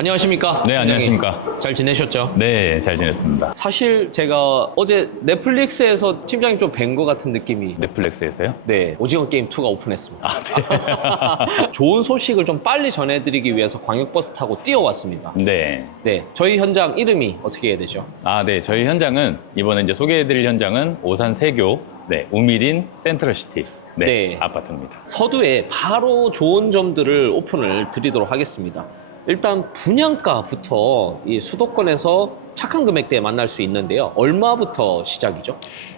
안녕하십니까? 네, 안녕하십니까? 잘 지내셨죠? 네, 잘 지냈습니다. 사실 제가 어제 넷플릭스에서 팀장님 좀 뵌 것 같은 느낌이. 넷플릭스에서요? 네, 오징어 게임 2가 오픈했습니다. 아, 네. 좋은 소식을 좀 빨리 전해드리기 위해서 광역버스 타고 뛰어왔습니다. 네. 네, 저희 현장 이름이 어떻게 해야 되죠? 아, 네. 저희 현장은, 이번에 이제 소개해드릴 현장은 오산 세교, 네, 우미린 센트럴시티. 네, 네. 아파트입니다. 서두에 바로 좋은 점들을 오픈을 드리도록 하겠습니다. 일단 분양가부터 이 수도권에서 착한 금액대에 만날 수 있는데요. 얼마부터 시작이죠?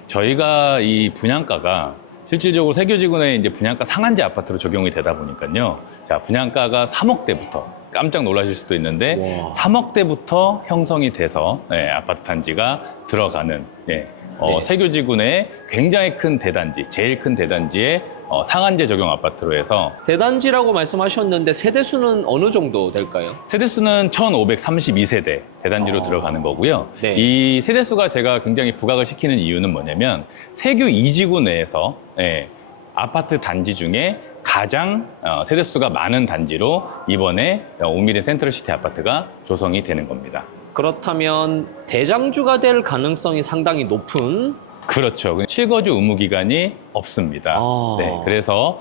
저희가 이 분양가가 실질적으로 세교지구내 이제 분양가 상한제 아파트로 적용이 되다 보니까요. 자, 분양가가 3억대부터 깜짝 놀라실 수도 있는데 와. 3억대부터 형성이 돼서 네, 아파트 단지가 들어가는 네. 네. 세교지구 내 굉장히 큰 대단지, 제일 큰 대단지의 상한제 적용 아파트로 해서 대단지라고 말씀하셨는데 세대수는 어느 정도 될까요? 세대수는 1532세대 대단지로 들어가는 거고요. 네. 이 세대수가 제가 굉장히 부각을 시키는 이유는 뭐냐면 세교 2지구 내에서 아파트 단지 중에 가장 세대수가 많은 단지로 이번에 우미린 센트럴시티 아파트가 조성이 되는 겁니다. 그렇다면 대장주가 될 가능성이 상당히 높은. 그렇죠. 실거주 의무 기간이 없습니다. 아. 네, 그래서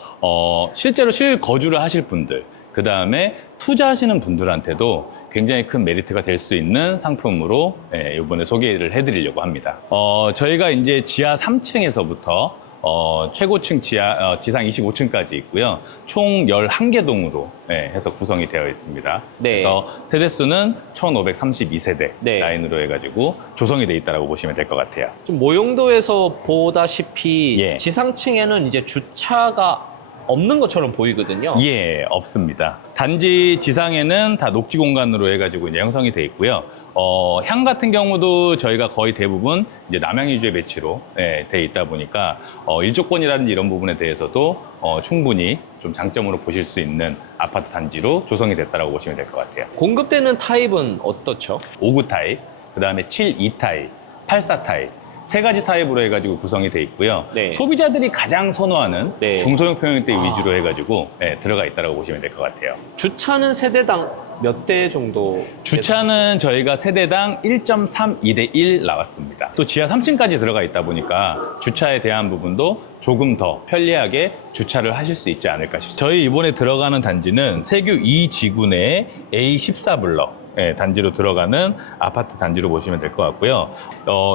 실제로 실거주를 하실 분들, 그 다음에 투자하시는 분들한테도 굉장히 큰 메리트가 될 수 있는 상품으로 이번에 소개를 해드리려고 합니다. 저희가 이제 지하 3층에서부터 최고층 지상 25층까지 있고요. 총 11개 동으로 해서 구성이 되어 있습니다. 네. 그래서 세대수는 1532세대 네. 라인으로 해가지고 조성이 되어 있다고 보시면 될 것 같아요. 좀 모형도에서 보다시피 예. 지상층에는 이제 주차가 없는 것처럼 보이거든요. 예, 없습니다. 단지 지상에는 다 녹지 공간으로 해가지고 이제 형성이 되어 있고요. 향 같은 경우도 저희가 거의 대부분 이제 남향 위주의 배치로 되어 있다 보니까 일조권이라든지 이런 부분에 대해서도 충분히 좀 장점으로 보실 수 있는 아파트 단지로 조성이 됐다고 보시면 될 것 같아요. 공급되는 타입은 어떻죠? 59 타입, 그 다음에 72 타입, 84 타입. 세 가지 타입으로 해가지고 구성이 되어 있고요. 네. 소비자들이 가장 선호하는 네. 중소형 평형대 위주로 해가지고 들어가 있다고 보시면 될 것 같아요. 주차는 세대당 몇 대 정도? 주차는 저희가 세대당 1.32대 1 나왔습니다. 또 지하 3층까지 들어가 있다 보니까 주차에 대한 부분도 조금 더 편리하게 주차를 하실 수 있지 않을까 싶습니다. 저희 이번에 들어가는 단지는 세교 2지구 내 A14블럭 단지로 들어가는 아파트 단지로 보시면 될 것 같고요.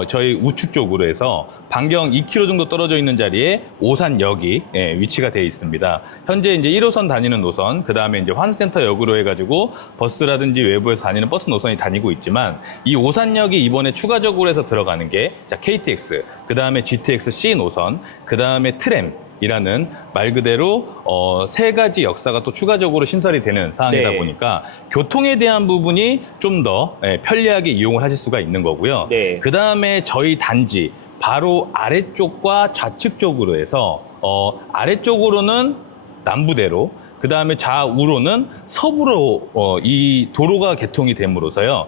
저희 우측 쪽으로 해서 반경 2km 정도 떨어져 있는 자리에 오산역이 위치가 되어 있습니다. 현재 이제 1호선 다니는 노선, 그 다음에 이제 환승센터역으로 해가지고 버스라든지 외부에서 다니는 버스 노선이 다니고 있지만 이 오산역이 이번에 추가적으로 해서 들어가는 게 KTX, 그 다음에 GTX C 노선, 그 다음에 트램. 이라는 말 그대로 세 가지 역사가 또 추가적으로 신설이 되는 상황이다 네. 보니까 교통에 대한 부분이 좀 더 편리하게 이용을 하실 수가 있는 거고요. 네. 그 다음에 저희 단지 바로 아래쪽과 좌측 쪽으로 해서 아래쪽으로는 남부대로, 그 다음에 좌우로는 서부로 이 도로가 개통이 됨으로써요.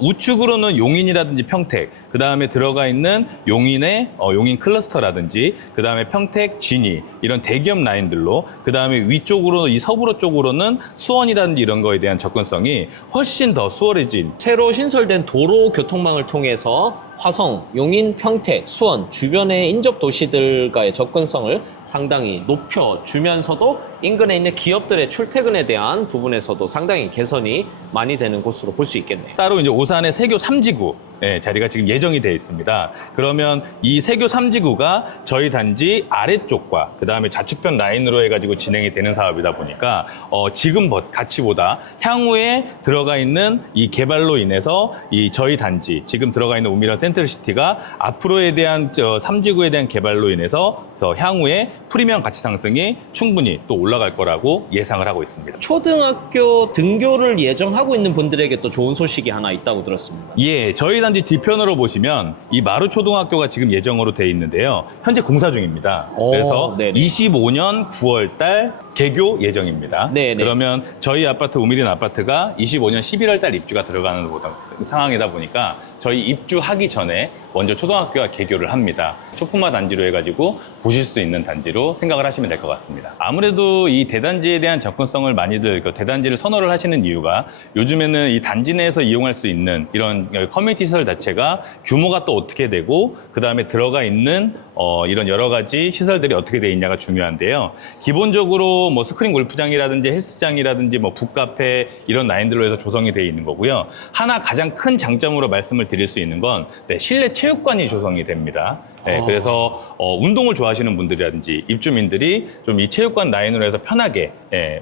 우측으로는 용인이라든지 평택, 그 다음에 들어가 있는 용인의 용인 클러스터라든지, 그 다음에 평택, 진이 이런 대기업 라인들로, 그 다음에 위쪽으로 이 서부로 쪽으로는 수원이라든지 이런 거에 대한 접근성이 훨씬 더 수월해진. 새로 신설된 도로 교통망을 통해서 화성, 용인, 평택, 수원 주변의 인접 도시들과의 접근성을 상당히 높여주면서도 인근에 있는 기업들의 출퇴근에 대한 부분에서도 상당히 개선이 많이 되는 곳으로 볼 수 있겠네요. 따로 이제 오산의 세교 3지구 자리가 지금 예정이 되어 있습니다. 그러면 이 세교 3지구가 저희 단지 아래쪽과 그 다음에 좌측편 라인으로 해가지고 진행이 되는 사업이다 보니까 지금 가치보다 향후에 들어가 있는 이 개발로 인해서 이 저희 단지 지금 들어가 있는 우미란 센트럴시티가 앞으로에 대한 3지구에 대한 개발로 인해서 향후에 프리미엄 가치 상승이 충분히 또 올라갈 거라고 예상을 하고 있습니다. 초등학교 등교를 예정하고 있는 분들에게 또 좋은 소식이 하나 있다고 들었습니다. 예, 저희 단지 단지 뒤편으로 보시면 이 마루초등학교가 지금 예정으로 돼 있는데요. 현재 공사 중입니다. 오, 그래서 네네. 25년 9월 달 개교 예정입니다. 네네. 그러면 저희 아파트 우미린 아파트가 25년 11월 달 입주가 들어가는 상황이다 보니까 저희 입주하기 전에 먼저 초등학교가 개교를 합니다. 초품화 단지로 해가지고 보실 수 있는 단지로 생각을 하시면 될 것 같습니다. 아무래도 이 대단지에 대한 접근성을 많이들 대단지를 선호를 하시는 이유가 요즘에는 이 단지 내에서 이용할 수 있는 이런 커뮤니티 시설 자체가 규모가 또 어떻게 되고 그 다음에 들어가 있는 이런 여러 가지 시설들이 어떻게 돼 있냐가 중요한데요. 기본적으로 뭐 스크린 골프장이라든지 헬스장이라든지 뭐 북카페 이런 라인들로 해서 조성이 되어 있는 거고요. 하나 가장 큰 장점으로 말씀을 드릴 수 있는 건 실내 체육관이 조성이 됩니다. 그래서 운동을 좋아하시는 분들이라든지 입주민들이 좀 이 체육관 라인으로 해서 편하게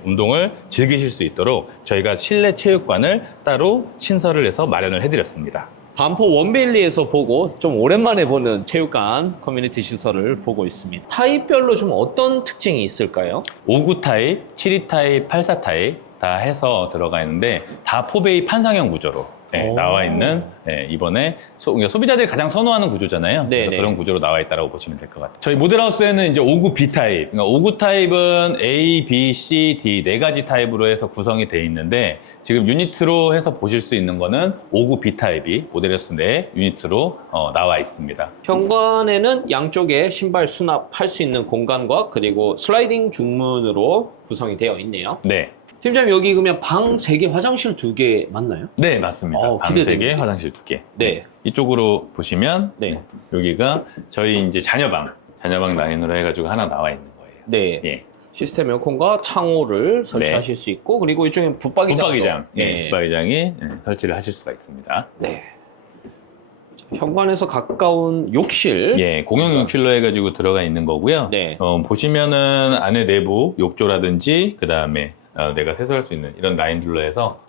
운동을 즐기실 수 있도록 저희가 실내 체육관을 따로 신설을 해서 마련을 해드렸습니다. 반포 원베일리에서 보고 좀 오랜만에 보는 체육관 커뮤니티 시설을 보고 있습니다. 타입별로 좀 어떤 특징이 있을까요? 5구 타입, 7위 타입, 84 타입 다 해서 들어가 있는데 다 포베이 판상형 구조로 나와 있는 이번에 소비자들이 가장 선호하는 구조잖아요. 그래서 네네. 그런 구조로 나와 있다고 보시면 될 것 같아요. 저희 모델하우스에는 이제 5구 B 타입, 그러니까 5구 타입은 A, B, C, D 네 가지 타입으로 해서 구성이 되어 있는데 지금 유니트로 해서 보실 수 있는 거는 5구 B 타입이 모델하우스 내 유니트로 나와 있습니다. 현관에는 양쪽에 신발 수납할 수 있는 공간과 그리고 슬라이딩 중문으로 구성이 되어 있네요. 네. 팀장님 여기 그러면 방 3개, 화장실 2개 맞나요? 네, 맞습니다. 방 기대됩니다. 3개, 화장실 2개. 네. 이쪽으로 보시면 네. 여기가 저희 이제 자녀방 라인으로 해가지고 하나 나와 있는 거예요. 네. 예. 시스템 에어컨과 창호를 설치하실 수 있고 그리고 이쪽에 붙박이장. 붙박이장이 설치를 하실 수가 있습니다. 네. 자, 현관에서 가까운 욕실. 예, 공용 욕실로 해가지고 들어가 있는 거고요. 네. 보시면은 안에 내부 욕조라든지 그 다음에 내가 세수할 수 있는 이런 라인들로 해서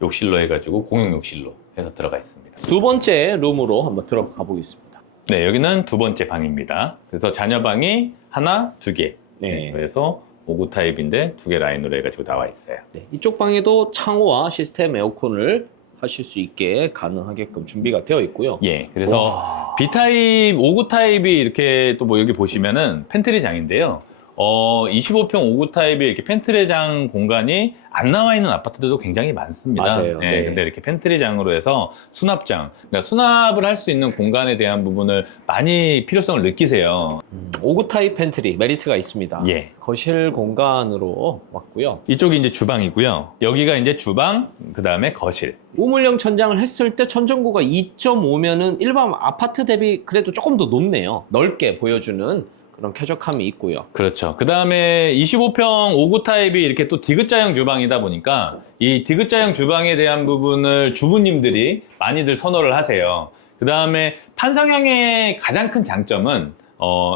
욕실로 해가지고 공용 욕실로 해서 들어가 있습니다. 두 번째 룸으로 한번 들어가 보겠습니다. 네, 여기는 두 번째 방입니다. 그래서 자녀방이 하나, 두 개. 네. 그래서 5구 타입인데 두 개 라인으로 해가지고 나와 있어요. 네. 이쪽 방에도 창호와 시스템 에어컨을 하실 수 있게 가능하게끔 준비가 되어 있고요. 예, 그래서 B타입, 5구 타입이 이렇게 또 뭐 여기 보시면은 팬트리장인데요. 25평 5구 타입이 이렇게 팬트리장 공간이 안 나와 있는 아파트들도 굉장히 많습니다. 맞아요. 예, 네. 근데 이렇게 팬트리장으로 해서 수납장, 그러니까 수납을 할 수 있는 공간에 대한 부분을 많이 필요성을 느끼세요. 5구 타입 팬트리 메리트가 있습니다. 예. 거실 공간으로 왔고요. 이쪽이 이제 주방이고요. 여기가 이제 주방, 그 다음에 거실. 우물형 천장을 했을 때 천정고가 2.5면은 일반 아파트 대비 그래도 조금 더 높네요. 넓게 보여주는 그런 쾌적함이 있고요. 그렇죠. 그 다음에 25평 5구 타입이 이렇게 또 디귿자형 주방이다 보니까 이 디귿자형 주방에 대한 부분을 주부님들이 많이들 선호를 하세요. 그 다음에 판상형의 가장 큰 장점은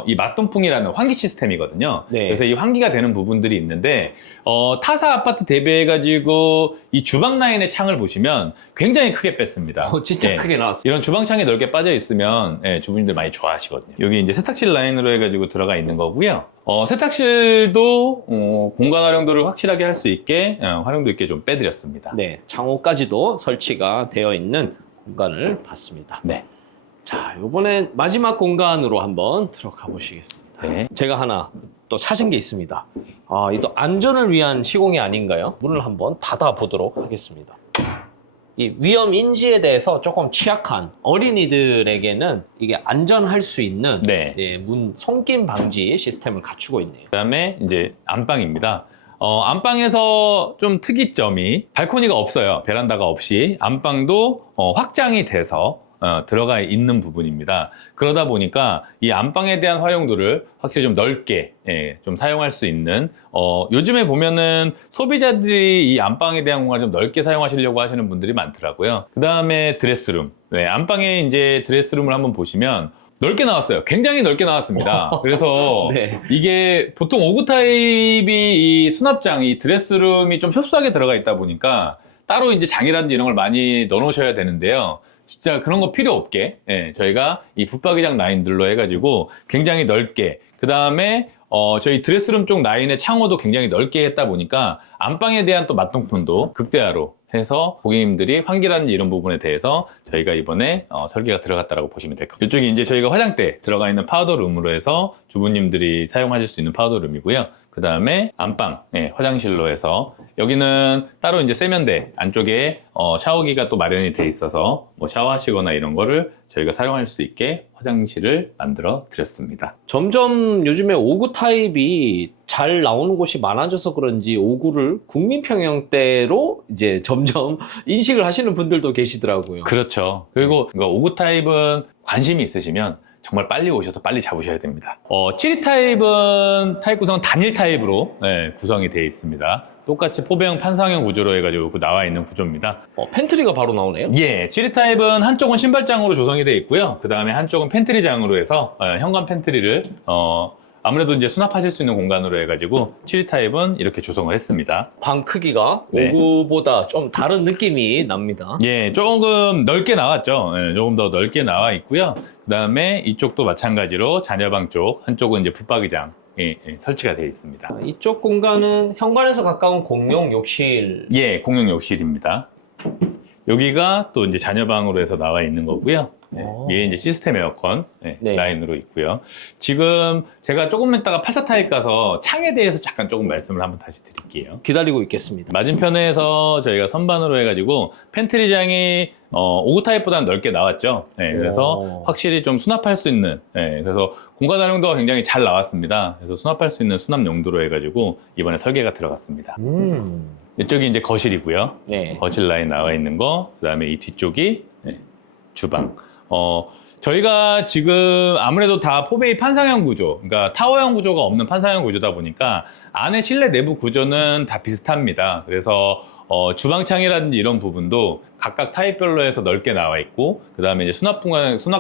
이 맞동풍이라는 환기 시스템이거든요. 네. 그래서 이 환기가 되는 부분들이 있는데 타사 아파트 대비해가지고 이 주방 라인의 창을 보시면 굉장히 크게 뺐습니다. 진짜 예. 크게 나왔어요. 이런 주방창이 넓게 빠져 있으면 주부님들 많이 좋아하시거든요. 여기 이제 세탁실 라인으로 해가지고 들어가 있는 거고요. 세탁실도 공간 활용도를 확실하게 할 수 있게 활용도 있게 좀 빼드렸습니다. 네, 창호까지도 설치가 되어 있는 공간을 봤습니다. 네. 자, 이번엔 마지막 공간으로 한번 들어가 보시겠습니다. 네. 제가 하나 또 찾은 게 있습니다. 이 또 안전을 위한 시공이 아닌가요? 문을 한번 닫아 보도록 하겠습니다. 이 위험 인지에 대해서 조금 취약한 어린이들에게는 이게 안전할 수 있는 네. 문 손김 방지 시스템을 갖추고 있네요. 그 다음에 이제 안방입니다. 안방에서 좀 특이점이 발코니가 없어요. 베란다가 없이. 안방도 확장이 돼서 들어가 있는 부분입니다. 그러다 보니까 이 안방에 대한 활용도를 확실히 좀 넓게 좀 사용할 수 있는 요즘에 보면은 소비자들이 이 안방에 대한 공간을 좀 넓게 사용하시려고 하시는 분들이 많더라고요. 그 다음에 드레스룸. 네, 안방에 이제 드레스룸을 한번 보시면 넓게 나왔어요. 굉장히 넓게 나왔습니다. 그래서 네. 이게 보통 5구 타입이 이 수납장, 이 드레스룸이 좀 협소하게 들어가 있다 보니까 따로 이제 장이라든지 이런 걸 많이 넣어 놓으셔야 되는데요. 진짜 그런 거 필요 없게 저희가 이 붙박이장 라인들로 해가지고 굉장히 넓게, 그 다음에 저희 드레스룸 쪽 라인의 창호도 굉장히 넓게 했다 보니까 안방에 대한 또 맞동풍도 극대화로 해서 고객님들이 환기라든지 이런 부분에 대해서 저희가 이번에 설계가 들어갔다고 보시면 될 것 같아요. 이쪽이 이제 저희가 화장대 들어가 있는 파우더룸으로 해서 주부님들이 사용하실 수 있는 파우더룸이고요. 그 다음에 안방, 화장실로 해서 여기는 따로 이제 세면대 안쪽에 샤워기가 또 마련이 돼 있어서 뭐 샤워하시거나 이런 거를 저희가 사용할 수 있게 화장실을 만들어 드렸습니다. 점점 요즘에 5구 타입이 잘 나오는 곳이 많아져서 그런지 5구를 국민평형대로 이제 점점 인식을 하시는 분들도 계시더라고요. 그렇죠. 그리고 5구 타입은 관심이 있으시면 정말 빨리 오셔서 빨리 잡으셔야 됩니다. 7위 타입은 타입 구성은 단일 타입으로 구성이 되어 있습니다. 똑같이 포배형 판상형 구조로 해가지고 나와 있는 구조입니다. 팬트리가 바로 나오네요. 예, 7위 타입은 한쪽은 신발장으로 조성이 되어 있고요. 그 다음에 한쪽은 팬트리장으로 해서 현관 팬트리를 아무래도 이제 수납하실 수 있는 공간으로 해가지고 7위 타입은 이렇게 조성을 했습니다. 방 크기가 네. 5구보다 좀 다른 느낌이 납니다. 예, 조금 넓게 나왔죠. 예, 조금 더 넓게 나와 있고요. 그 다음에 이쪽도 마찬가지로 자녀방 쪽, 한쪽은 이제 붙박이장 설치가 되어 있습니다. 이쪽 공간은 현관에서 가까운 공용 욕실. 예, 공용 욕실입니다. 여기가 또 이제 자녀방으로 해서 나와 있는 거고요. 얘 이제 시스템 에어컨 네. 라인으로 있고요. 지금 제가 조금 있다가 84 타입 가서 창에 대해서 잠깐 조금 말씀을 한번 다시 드릴게요. 기다리고 있겠습니다. 맞은편에서 저희가 선반으로 해가지고 팬트리장이 5구 타입보다는 넓게 나왔죠. 그래서 확실히 좀 수납할 수 있는, 그래서 공간 활용도가 굉장히 잘 나왔습니다. 그래서 수납할 수 있는 수납 용도로 해가지고 이번에 설계가 들어갔습니다. 이쪽이 이제 거실이고요. 네. 거실 라인 나와 있는 거, 그 다음에 이 뒤쪽이 주방. 저희가 지금 아무래도 다 포베이 판상형 구조, 그러니까 타워형 구조가 없는 판상형 구조다 보니까 안에 실내 내부 구조는 다 비슷합니다. 그래서 주방창이라든지 이런 부분도 각각 타입별로 해서 넓게 나와 있고, 그 다음에 이제 수납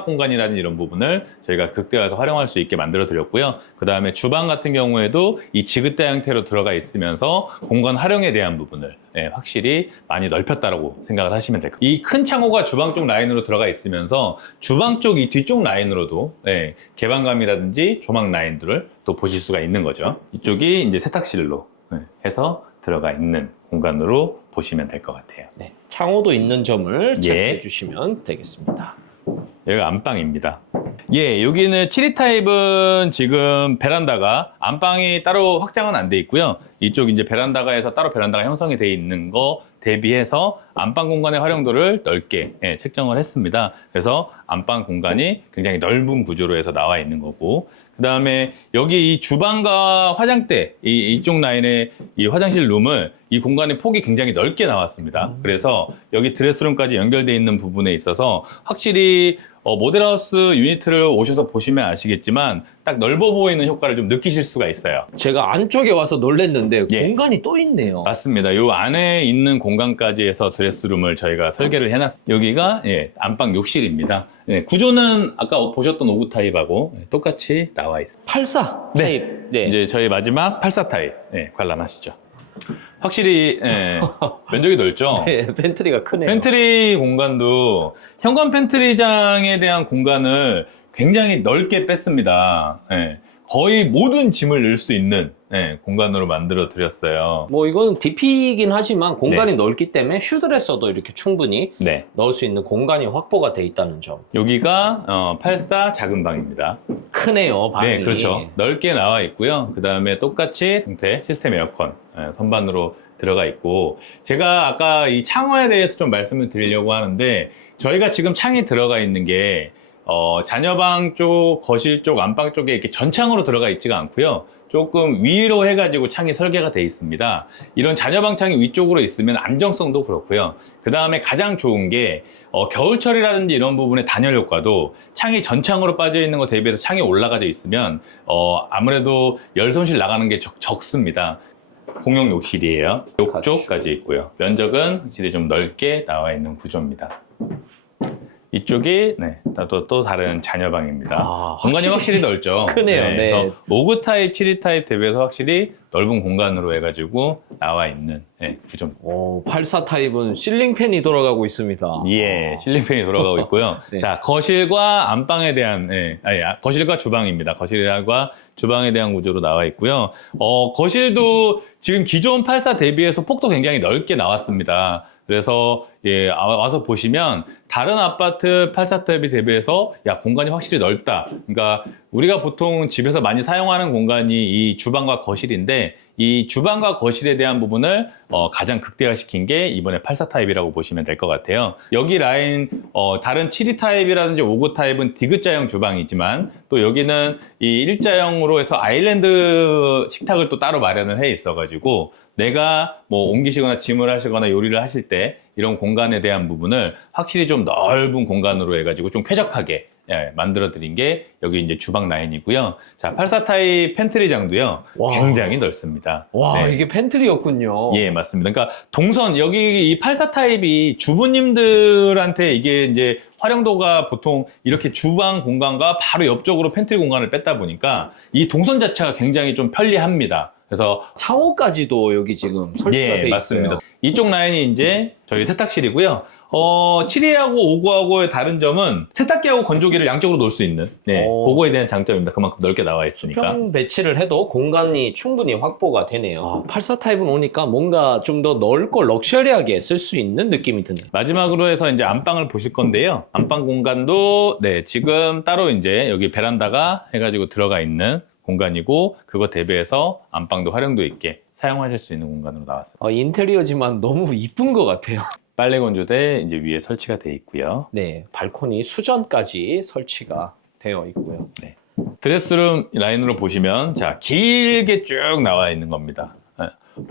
공간이라든지 이런 부분을 저희가 극대화해서 활용할 수 있게 만들어 드렸고요. 그 다음에 주방 같은 경우에도 이 지그대 형태로 들어가 있으면서 공간 활용에 대한 부분을 확실히 많이 넓혔다라고 생각을 하시면 될 것 같아요. 이 큰 창호가 주방 쪽 라인으로 들어가 있으면서 주방 쪽 이 뒤쪽 라인으로도 개방감이라든지 조망 라인들을 또 보실 수가 있는 거죠. 이쪽이 이제 세탁실로 해서 들어가 있는 공간으로 보시면 될 것 같아요. 네. 창호도 있는 점을 체크해 주시면 되겠습니다. 여기가 안방입니다. 예, 여기는 7위 타입은 지금 베란다가 안방이 따로 확장은 안 돼 있고요. 이쪽 이제 베란다가 해서 따로 베란다가 형성이 돼 있는 거 대비해서 안방 공간의 활용도를 넓게 책정을 했습니다. 그래서 안방 공간이 굉장히 넓은 구조로 해서 나와 있는 거고, 그 다음에 여기 이 주방과 화장대 이쪽 라인의 이 화장실 룸을 이 공간의 폭이 굉장히 넓게 나왔습니다. 그래서 여기 드레스룸까지 연결되어 있는 부분에 있어서 확실히 모델하우스 유니트를 오셔서 보시면 아시겠지만 딱 넓어 보이는 효과를 좀 느끼실 수가 있어요. 제가 안쪽에 와서 놀랐는데 예. 공간이 또 있네요. 맞습니다. 요 안에 있는 공간까지 해서 드레스룸을 저희가 설계를 해놨습니다. 여기가 안방 욕실입니다. 구조는 아까 보셨던 5구 타입하고 똑같이 나와 있습니다. 84 네. 타입. 네. 이제 저희 마지막 84 타입 관람하시죠. 확실히 면적이 넓죠. 네, 팬트리가 크네요. 팬트리 공간도 현관 팬트리장에 대한 공간을 굉장히 넓게 뺐습니다. 거의 모든 짐을 넣을 수 있는 공간으로 만들어 드렸어요. 뭐 이건 DP이긴 하지만 공간이 네. 넓기 때문에 슈드레서도 이렇게 충분히 네. 넣을 수 있는 공간이 확보가 돼 있다는 점. 여기가 84 작은 방입니다. 크네요, 방이. 네, 그렇죠. 넓게 나와 있고요. 그 다음에 똑같이 형태 시스템 에어컨 선반으로 들어가 있고, 제가 아까 이 창호에 대해서 좀 말씀을 드리려고 하는데, 저희가 지금 창이 들어가 있는 게 자녀방 쪽, 거실 쪽, 안방 쪽에 이렇게 전창으로 들어가 있지가 않고요. 조금 위로 해가지고 창이 설계가 되어 있습니다. 이런 자녀방 창이 위쪽으로 있으면 안정성도 그렇고요. 그 다음에 가장 좋은 게 겨울철이라든지 이런 부분의 단열 효과도 창이 전창으로 빠져 있는 거 대비해서 창이 올라가져 있으면 아무래도 열 손실 나가는 게 적습니다. 공용 욕실이에요. 욕조까지 있고요. 면적은 확실히 좀 넓게 나와 있는 구조입니다. 이쪽이 또 다른 자녀방입니다. 공간이 확실히 넓죠. 크네요. 네. 그래서 5구 타입, 7위 타입 대비해서 확실히 넓은 공간으로 해가지고 나와 있는 구조입니다. 84 타입은 실링팬이 돌아가고 있습니다. 예, 실링팬이 돌아가고 있고요. 네. 자, 거실과 안방에 대한, 거실과 주방입니다. 거실과 주방에 대한 구조로 나와 있고요. 거실도 지금 기존 84 대비해서 폭도 굉장히 넓게 나왔습니다. 그래서 와서 보시면 다른 아파트 84타입에 대비해서 공간이 확실히 넓다. 그러니까 우리가 보통 집에서 많이 사용하는 공간이 이 주방과 거실인데 이 주방과 거실에 대한 부분을 가장 극대화시킨 게 이번에 84타입이라고 보시면 될 것 같아요. 여기 라인 다른 72타입이라든지 59타입은 디귿자형 주방이지만 또 여기는 이 일자형으로 해서 아일랜드 식탁을 또 따로 마련을 해 있어가지고 내가 뭐 옮기시거나 짐을 하시거나 요리를 하실 때 이런 공간에 대한 부분을 확실히 좀 넓은 공간으로 해가지고 좀 쾌적하게 만들어 드린 게 여기 이제 주방 라인이고요. 자, 84타입 팬트리장도요. 와. 굉장히 넓습니다. 와, 이게 팬트리였군요. 예, 맞습니다. 그러니까 동선 여기 이 84타입이 주부님들한테 이게 이제 활용도가 보통 이렇게 주방 공간과 바로 옆쪽으로 팬트리 공간을 뺐다 보니까 이 동선 자체가 굉장히 좀 편리합니다. 그래서 창호까지도 여기 지금 설치가 돼 맞습니다. 있어요. 이쪽 라인이 이제 저희 세탁실이고요. 7위하고 59하고의 다른 점은 세탁기하고 건조기를 양쪽으로 놓을 수 있는 그거에 대한 장점입니다. 그만큼 넓게 나와 있으니까. 수평 배치를 해도 공간이 충분히 확보가 되네요. 84타입은 오니까 뭔가 좀 더 넓고 럭셔리하게 쓸 수 있는 느낌이 드네요. 마지막으로 해서 이제 안방을 보실 건데요. 안방 공간도 지금 따로 이제 여기 베란다가 해가지고 들어가 있는 공간이고 그거 대비해서 안방도 활용도 있게 사용하실 수 있는 공간으로 나왔습니다. 인테리어지만 너무 이쁜 것 같아요. 빨래 건조대 이제 위에 설치가 돼 있고요. 네, 발코니 수전까지 설치가 되어 있고요. 네. 드레스룸 라인으로 보시면 자 길게 쭉 나와 있는 겁니다.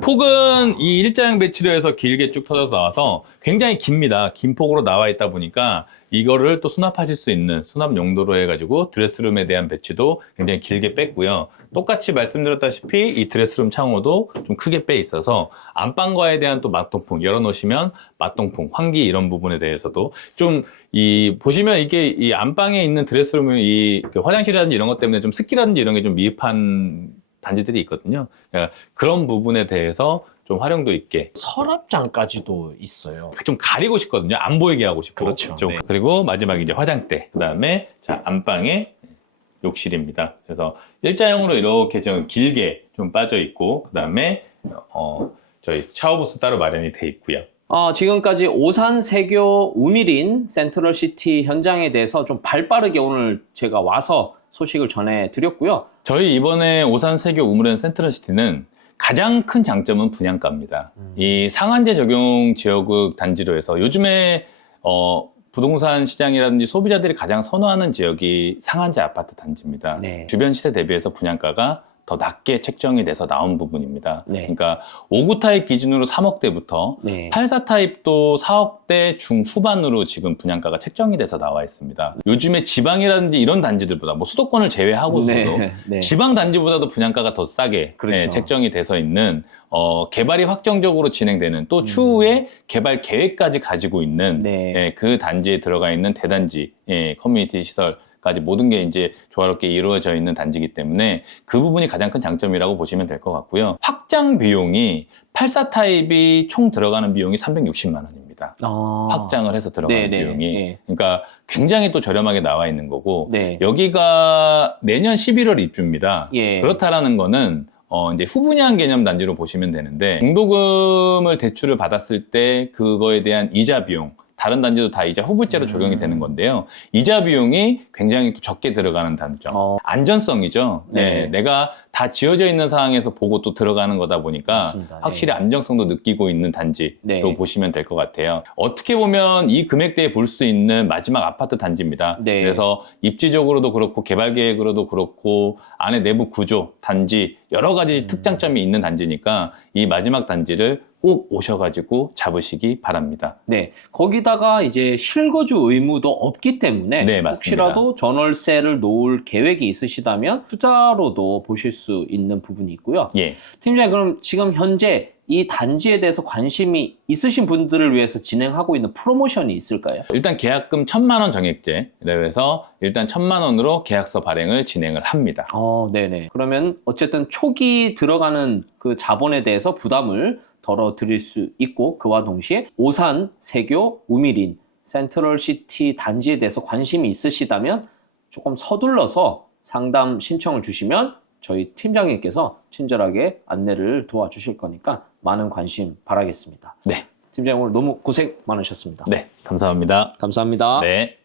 폭은 이 일자형 배치로 해서 길게 쭉 터져서 나와서 굉장히 깁니다. 긴 폭으로 나와 있다 보니까 이거를 또 수납하실 수 있는 수납 용도로 해가지고 드레스룸에 대한 배치도 굉장히 길게 뺐고요. 똑같이 말씀드렸다시피 이 드레스룸 창호도 좀 크게 빼 있어서 안방과에 대한 또 맞동풍 열어놓으시면 맞동풍, 환기 이런 부분에 대해서도 좀 보시면 이게 이 안방에 있는 드레스룸은 그 화장실이라든지 이런 것 때문에 좀 습기라든지 이런 게 좀 미흡한 단지들이 있거든요. 그러니까 그런 부분에 대해서 좀 활용도 있게 서랍장까지도 있어요. 좀 가리고 싶거든요. 안 보이게 하고 싶고. 그렇죠. 네. 그리고 마지막 이제 화장대. 그 다음에 자 안방에 욕실입니다. 그래서 일자형으로 이렇게 좀 길게 좀 빠져 있고 그 다음에 저희 샤워부스 따로 마련이 돼 있고요. 지금까지 오산 세교 우미린 센트럴시티 현장에 대해서 좀 발빠르게 오늘 제가 와서 소식을 전해드렸고요. 저희 이번에 오산 세교 우미린 센트럴시티는 가장 큰 장점은 분양가입니다. 이 상한제 적용 지역구 단지로 해서 요즘에 부동산 시장이라든지 소비자들이 가장 선호하는 지역이 상한제 아파트 단지입니다. 네. 주변 시세 대비해서 분양가가 더 낮게 책정이 돼서 나온 부분입니다. 네. 그러니까 59 타입 기준으로 3억대부터 네. 84 타입도 4억대 중후반으로 지금 분양가가 책정이 돼서 나와 있습니다. 요즘에 지방이라든지 이런 단지들보다 뭐 수도권을 제외하고서도 네. 네. 지방 단지보다도 분양가가 더 싸게 그렇죠. 책정이 돼서 있는 개발이 확정적으로 진행되는 또 추후에 개발 계획까지 가지고 있는 네. 그 단지에 들어가 있는 대단지 커뮤니티 시설까지 모든 게 이제 조화롭게 이루어져 있는 단지이기 때문에 그 부분이 가장 큰 장점이라고 보시면 될 것 같고요. 확장 비용이 84 타입이 총 들어가는 비용이 360만 원입니다. 확장을 해서 들어가는 네네. 비용이. 네. 그러니까 굉장히 또 저렴하게 나와 있는 거고 네. 여기가 내년 11월 입주입니다. 예. 그렇다라는 거는 이제 후분양 개념 단지로 보시면 되는데 중도금을 대출을 받았을 때 그거에 대한 이자 비용 다른 단지도 다 이자 후불제로 적용이 되는 건데요. 이자 비용이 굉장히 또 적게 들어가는 단점. 안전성이죠. 네. 내가 다 지어져 있는 상황에서 보고 또 들어가는 거다 보니까 맞습니다. 확실히 안정성도 느끼고 있는 단지로 네. 보시면 될 것 같아요. 어떻게 보면 이 금액대에 볼 수 있는 마지막 아파트 단지입니다. 네. 그래서 입지적으로도 그렇고 개발 계획으로도 그렇고 안에 내부 구조, 단지 여러 가지 특장점이 있는 단지니까 이 마지막 단지를 꼭 오셔가지고 잡으시기 바랍니다. 네, 거기다가 이제 실거주 의무도 없기 때문에 네, 맞습니다. 혹시라도 전월세를 놓을 계획이 있으시다면 투자로도 보실 수 있는 부분이 있고요. 예. 팀장님, 그럼 지금 현재 이 단지에 대해서 관심이 있으신 분들을 위해서 진행하고 있는 프로모션이 있을까요? 일단 계약금 1,000만 원 정액제. 그래서 일단 1,000만 원으로 계약서 발행을 진행을 합니다. 네네. 그러면 어쨌든 초기 들어가는 그 자본에 대해서 부담을 덜어드릴 수 있고 그와 동시에 오산, 세교, 우미린, 센트럴시티 단지에 대해서 관심이 있으시다면 조금 서둘러서 상담 신청을 주시면 저희 팀장님께서 친절하게 안내를 도와주실 거니까 많은 관심 바라겠습니다. 네. 팀장님 오늘 너무 고생 많으셨습니다. 네, 감사합니다. 감사합니다. 네.